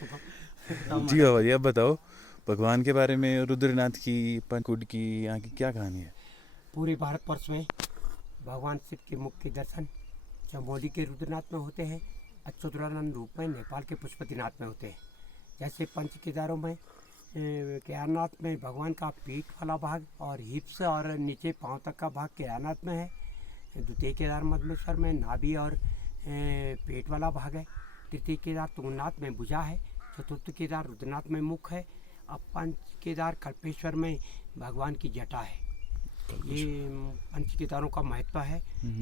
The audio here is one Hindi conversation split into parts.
जी बाबा जी, अब बताओ भगवान के बारे में, रुद्रनाथ की, पंचकुंड की, यहाँ की क्या कहानी है? पूरे भारतवर्ष में भगवान शिव के मुख के दर्शन चमोली के रुद्रनाथ में होते हैं, अच्युतानंद रूप में नेपाल के पशुपतिनाथ में होते हैं। जैसे पंच केदारों में केदारनाथ में भगवान का पीठ वाला भाग और हिप्स और नीचे पांव तक का भाग केदारनाथ में है। द्वितीय केदार मधमेश्वर में नाभि और पेट वाला भाग है। तृतीय केदार तुंगनाथ में भुजा है। चतुर्थ केदार रुद्रनाथ में मुख है। अब पंच केदार कल्पेश्वर में भगवान की जटा है। ये पंच केदारों का महत्व है।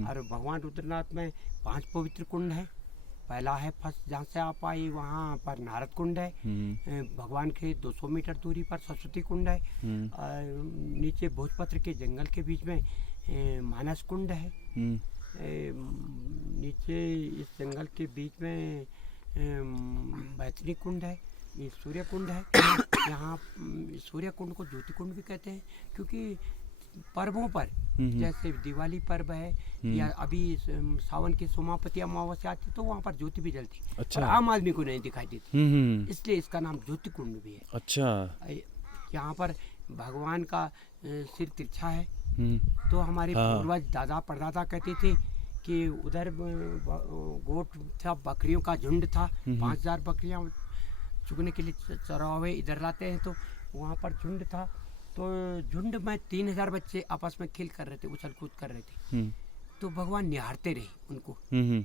और भगवान रुद्रनाथ में 5 पवित्र कुंड हैं। पहला है फर्स्ट जहाँ से आप आए वहाँ पर नारद कुंड है। भगवान के 200 मीटर दूरी पर सरस्वती कुंड है। नीचे भोजपत्र के जंगल के बीच में मानस कुंड है। नीचे इस जंगल के बीच में बैतनी कुंड है। ये सूर्य कुंड है। यहाँ सूर्य कुंड को ज्योति कुंड भी कहते हैं, क्योंकि पर्वों पर जैसे दिवाली पर्व है या अभी सावन की सोमापति अमावस्या आती तो वहाँ पर ज्योति भी जलती। अच्छा। और आम आदमी को नहीं दिखाई देती, इसलिए इसका नाम ज्योति कुंड भी है। अच्छा। यहाँ पर भगवान का सिर तिरछा है। तो हमारे पूर्वज दादा परदादा कहते थे कि उधर गोट था, बकरियों का झुंड था। 5000 बकरियाँ चुगने के लिए चरावे इधर लाते हैं, तो वहाँ पर झुंड था। तो झुंड में 3000 बच्चे आपस में खेल कर रहे थे, उछल कूद कर रहे थे। तो भगवान निहारते रहे उनको,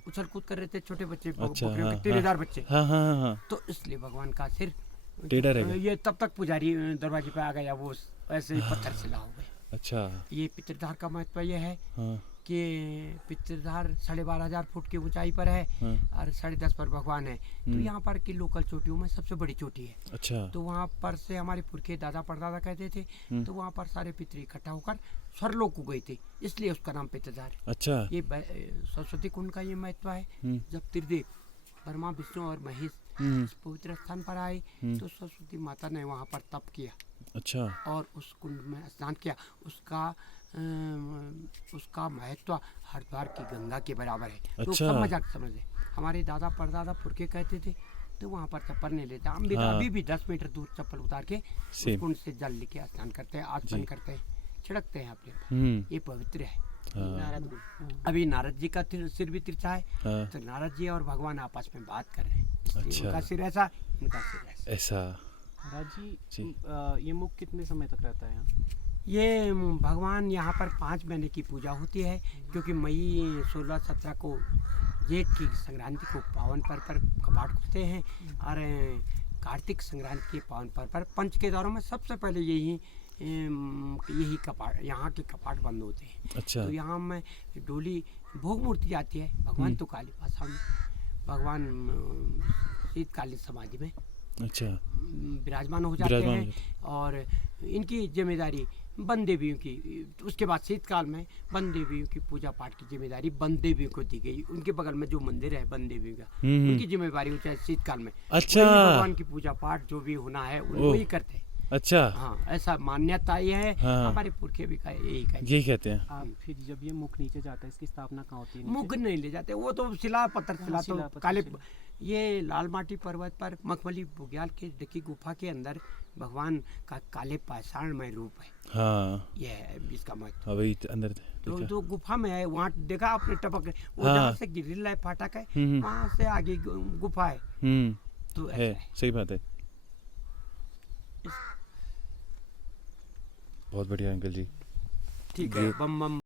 उछल कूद कर रहे थे छोटे बच्चे। अच्छा, बकरियों के 3000 बच्चे। तो इसलिए भगवान का सिर टेढ़ा रह गया। ये तब तक पुजारी दरवाजे पे आ गया, वो ऐसे ही पत्थर से ला हो गए। अच्छा। ये पितृधार का महत्व ये है कि पितृधार 12,500 फुट की ऊंचाई पर है और 10.5 पर भगवान है। तो यहाँ पर की लोकल चोटियों में सबसे बड़ी चोटी है। अच्छा। तो वहाँ पर से हमारे पुरखे दादा परदादा कहते थे, तो वहाँ पर सारे पितृ इकट्ठा होकर स्वर्लोक को गए थे, इसलिए उसका नाम पितृधार। अच्छा। ये सरस्वती कुंड का ये महत्व है। जब त्रिदेव ब्रह्मा विष्णु और महेश इस पवित्र स्थान पर आए तो सरस्वती माता ने वहाँ पर तप किया। अच्छा। और उस कुंड में स्नान किया। उसका महत्व हरिद्वार की गंगा के बराबर है। अच्छा। तो सब मजाक समझ ले। हमारे दादा परदादा पुरखे कहते थे, तो वहाँ पर चप्पल नहीं लेते। हम भी अभी भी 10 मीटर दूर चप्पल उतार के उस कुंड से जल लेके स्नान करते हैं, आचमन करते हैं, छिड़कते हैं अपने। ये पवित्र है। अभी नारद जी का सिर भी तिरछा है। तो नारद जी और भगवान आपस में बात कर रहे हैं। अच्छा। उनका सिर ऐसा, इनका सिर ऐसा। महाराज जी, ये मुख कितने समय तक रहता है यहाँ? ये भगवान यहाँ पर 5 महीने की पूजा होती है, क्योंकि मई 16-17 को जेठ की संक्रांति को पावन पर्व पर कपाट खुलते हैं और कार्तिक संक्रांति के पावन पर्व पर पंच केदारों में सबसे पहले यही कपाट, यहाँ के कपाट बंद होते हैं। अच्छा। तो यहाँ में डोली भोग मूर्ति जाती है। भगवान तो काली भाषा में, भगवान शीतकालीन समाधि में अच्छा विराजमान हो जाते हैं। और इनकी जिम्मेदारी वन देवियों की, उसके बाद शीतकाल में वन देवियों की पूजा पाठ की जिम्मेदारी वन देवियों को दी गई। उनके बगल में जो मंदिर है वन देवियों का, उनकी जिम्मेदारी होती है शीतकाल में। अच्छा। भगवान की पूजा पाठ जो भी होना है वही करते हैं। अच्छा। हाँ, ऐसा मान्यता ये है। हाँ। हमारे पुरखे भी यही कहते हैं। आप फिर जब ये मुख नीचे जाता है, इसकी स्थापना कहाँ होती है? मुख नहीं ले जाते, वो तो शिला पत्थर तो काले। ये लाल माटी पर्वत पर मखमली बुग्याल के देखी गुफा के अंदर भगवान का काले पाषाणमय रूप है। हाँ। ये है इसका महत्व। अभी अंदर तो गुफा में है, वहाँ देखा आपने टपक, वो जहाँ से ग्रिल है, फाटक है, वहाँ से आगे गुफा है। तो है, सही बात है। बहुत बढ़िया अंकल जी। ठीक है। बम बम।